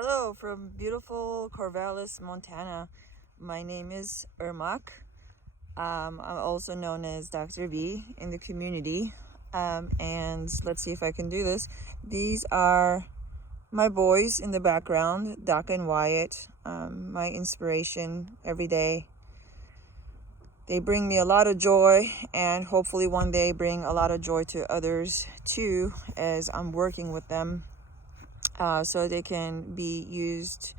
Hello from beautiful Corvallis, Montana. My name is Ermak. I'm also known as Dr. B in the community. And let's see if I can do this. These are my boys in the background, Doc and Wyatt, my inspiration every day. They bring me a lot of joy, and hopefully one day bring a lot of joy to others too, as I'm working with them, so they can be used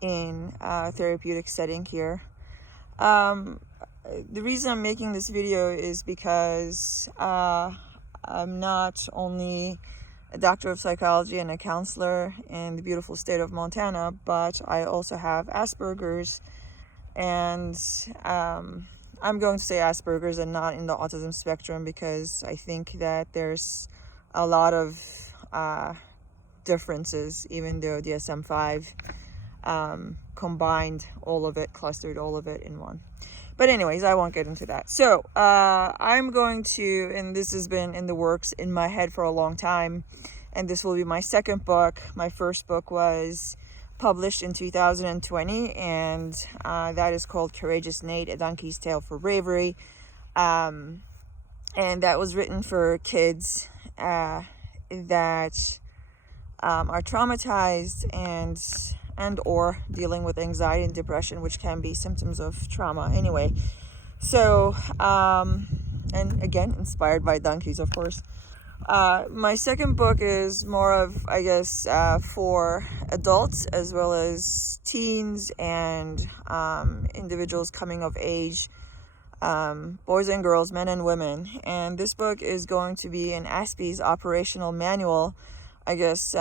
in a therapeutic setting here. The reason I'm making this video is because I'm not only a doctor of psychology and a counselor in the beautiful state of Montana, but I also have Asperger's, and I'm going to say Asperger's and not in the autism spectrum, because I think that there's a lot of differences, even though DSM-5 combined all of it, clustered all of it in one. But anyways, I won't get into that. So I'm going to, and this has been in the works in my head for a long time, and this will be my second book. My first book was published in 2020, and that is called Courageous Nate, A Donkey's Tale for Bravery. And that was written for kids that are traumatized and or dealing with anxiety and depression, which can be symptoms of trauma anyway. So and again, inspired by donkeys, of course. My second book is more of, I guess, for adults as well as teens and individuals coming of age, boys and girls, men and women. And this book is going to be an ASPE's operational manual. I guess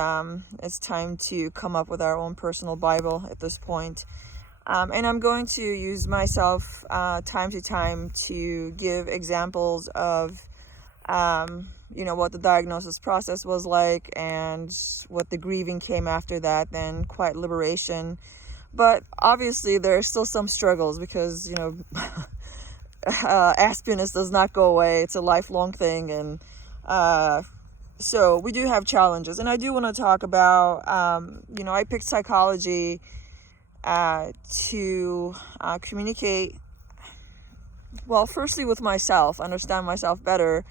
it's time to come up with our own personal Bible at this point. And I'm going to use myself time to time to give examples of what the diagnosis process was like and what the grieving came after that, then quiet liberation. But obviously there are still some struggles because, Aspiness does not go away. It's a lifelong thing. And so we do have challenges. And I do want to talk about, I picked psychology to communicate, well, firstly with myself, understand myself better,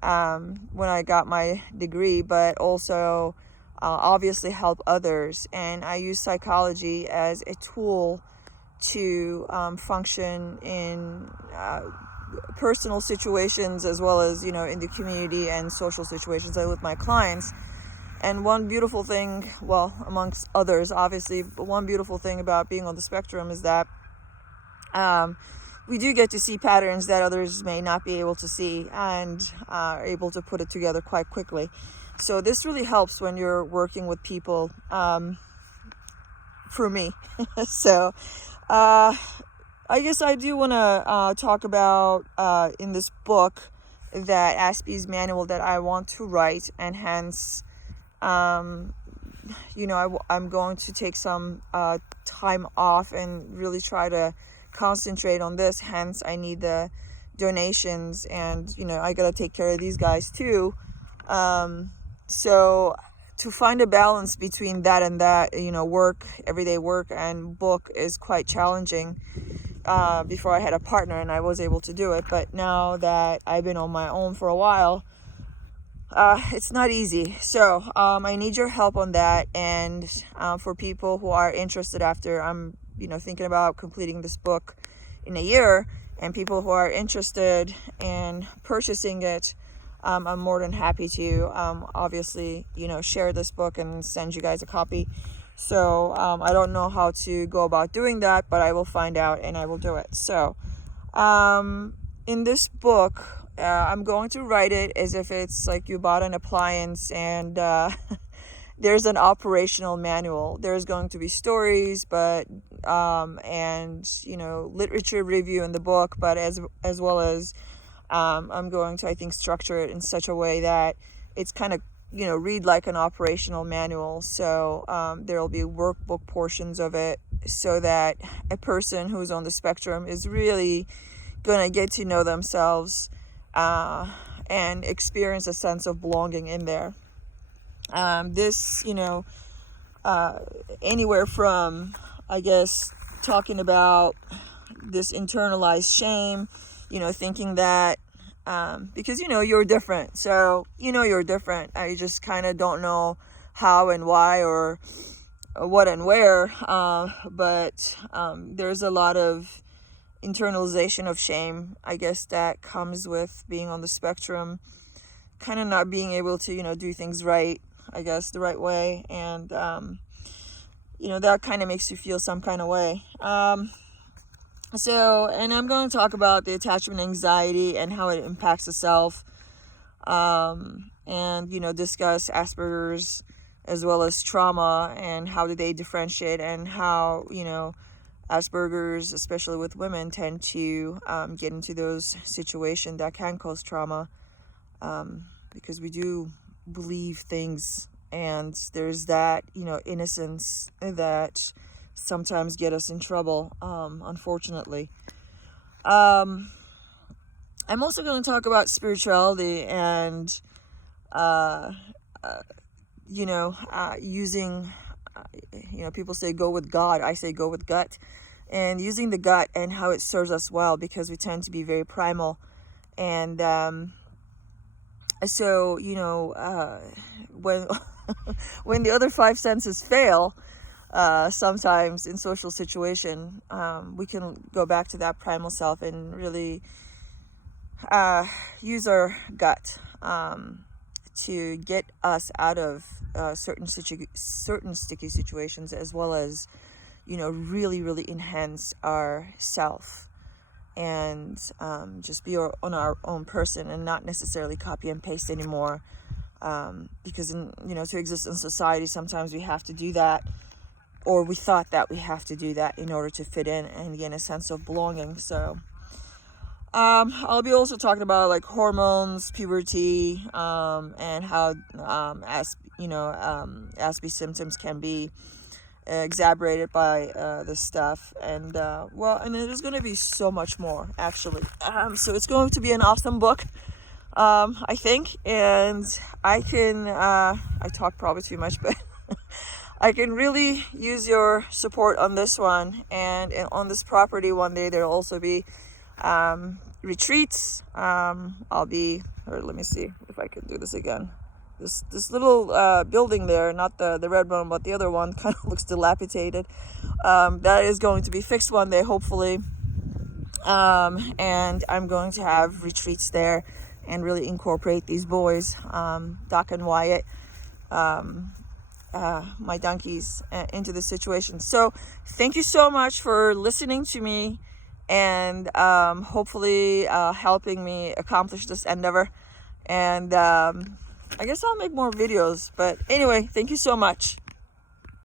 when I got my degree, but also obviously help others. And I use psychology as a tool to function in personal situations as well as, in the community and social situations with my clients. And one beautiful thing, well, amongst others, obviously, but one beautiful thing about being on the spectrum is that we do get to see patterns that others may not be able to see, and are able to put it together quite quickly. So this really helps when you're working with people, for me. So I guess I do want to talk about in this book, that ASPE's manual that I want to write, and hence I'm going to take some time off and really try to concentrate on this. Hence I need the donations, and I gotta take care of these guys too. So to find a balance between that and that, work, everyday work, and book is quite challenging. Before I had a partner and I was able to do it, but now that I've been on my own for a while, it's not easy. So I need your help on that. And for people who are interested, after I'm thinking about completing this book in a year, and people who are interested in purchasing it, I'm more than happy to obviously share this book and send you guys a copy. So I don't know how to go about doing that, but I will find out and I will do it. So in this book, I'm going to write it as if it's like you bought an appliance, and there's an operational manual. There's going to be stories, but and literature review in the book, but as well as I'm going to, I think, structure it in such a way that it's kind of read like an operational manual. So there'll be workbook portions of it, so that a person who's on the spectrum is really gonna get to know themselves and experience a sense of belonging in there. This anywhere from, I guess, talking about this internalized shame, thinking that because you're different, so you're different. I just kind of don't know how and why or what and where, but there's a lot of internalization of shame, I guess, that comes with being on the spectrum, kind of not being able to do things right, I guess, the right way, and that kind of makes you feel some kind of way. And I'm going to talk about the attachment anxiety and how it impacts the self, and discuss Asperger's as well as trauma and how do they differentiate, and how Asperger's, especially with women, tend to get into those situations that can cause trauma, because we do believe things, and there's that innocence that sometimes get us in trouble, unfortunately. I'm also going to talk about spirituality and using people say go with God, I say go with gut, and using the gut and how it serves us well, because we tend to be very primal, and so when when the other five senses fail, sometimes in social situation, we can go back to that primal self and really use our gut to get us out of certain sticky situations, as well as really really enhance our self, and just be on our own person, and not necessarily copy and paste anymore, because to exist in society, sometimes we have to do that, or we thought that we have to do that in order to fit in and gain a sense of belonging. So I'll be also talking about like hormones, puberty, and how Aspie symptoms can be exacerbated by this stuff, and and there's going to be so much more, actually. So it's going to be an awesome book, I think, and I talk probably too much, but I can really use your support on this one, and on this property. One day there'll also be retreats. Let me see if I can do this again. This little building there, not the red one, but the other one, kind of looks dilapidated. That is going to be fixed one day, hopefully. And I'm going to have retreats there and really incorporate these boys, Doc and Wyatt, my donkeys, into the situation. So thank you so much for listening to me, and hopefully helping me accomplish this endeavor. And I guess I'll make more videos. But anyway, thank you so much.